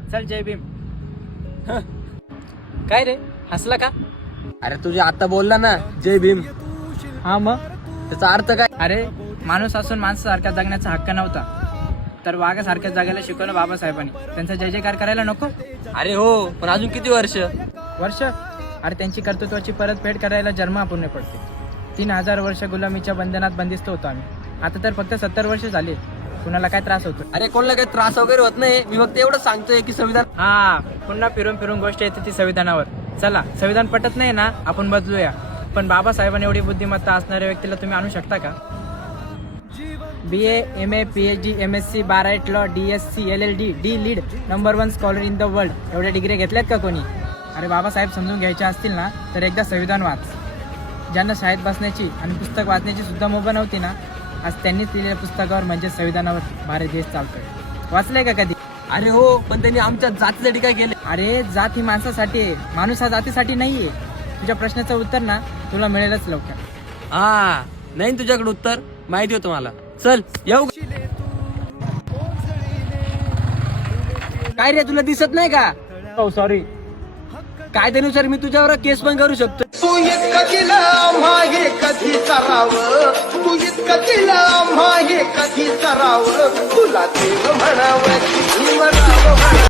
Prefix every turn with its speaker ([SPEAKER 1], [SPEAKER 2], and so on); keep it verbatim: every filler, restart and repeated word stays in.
[SPEAKER 1] चल जय भीम. काय रे हसला का?
[SPEAKER 2] अरे तुझे आता बोलला ना जय भीम,
[SPEAKER 1] हा मग
[SPEAKER 2] त्याचा अर्थ काय?
[SPEAKER 1] अरे माणूस असून माणसासारखा जगण्याचा हक्क नव्हता तर वाघासारखं जगायला शिकवलं बाबासाहेबांनी. त्यांचा जय जयकार करायला नको?
[SPEAKER 2] अरे हो, पण अजून किती वर्ष?
[SPEAKER 1] वर्ष? अरे त्यांची कर्तृत्वाची परतफेड करायला जन्म अपूर्ण पडते. तीन हजार वर्ष गुलामीच्या बंधनात बंदिस्त होतो आम्ही. आता तर फक्त सत्तर वर्ष झाले. कुणाला काय त्रास होतो?
[SPEAKER 2] अरे कोणाला काही त्रास वगैरे होत नाही. मी फक्त एवढं सांगतोय की संविधान.
[SPEAKER 1] हा, पुन्हा फिरून फिरून गोष्ट येते ती संविधानावर. चला, संविधान पटत नाही ना, आपण बदलूया. पण बाबासाहेबांनी एवढी बुद्धिमत्ता असणाऱ्या व्यक्तीला तुम्ही आणू शकता का? B A, M A, P H D, M S C, bar at law, D S C, L L D, D Litt, number one scholar in the world, एवढ्या डिग्री घेतल्यात का कोणी? अरे बाबासाहेब समजून घ्यायच्या असतील ना तर एकदा संविधान वाच. ज्यांना शाळेत बसण्याची आणि पुस्तक वाचण्याची सुद्धा मुभा नव्हती ना, आज त्यांनीच लिहिलेल्या पुस्तकावर म्हणजे संविधानावर भारत देश चालतोय. वाचलंय का कधी?
[SPEAKER 2] अरे हो, पण त्यांनी आमच्या जातीसाठी काय केले?
[SPEAKER 1] अरे जात ही माणसासाठी आहे, माणूस हा जातीसाठी नाहीये. तुझ्या प्रश्नाचं उत्तर ना तुला मिळेलच लवकर.
[SPEAKER 2] हा, नाही तुझ्याकडे उत्तर माहिती होतं मला. चल येऊ. काय रे, तुला दिसत नाही का?
[SPEAKER 1] हो सॉरी.
[SPEAKER 2] कायद्यानुसार मी तुझ्यावर केस पण करू शकतो.
[SPEAKER 3] तू इतकं दिलं मागे कधी करावं, तू इतकं दिलं मागे कधी करावं, तुला देव म्हणावं की भीमराव म्हणावं.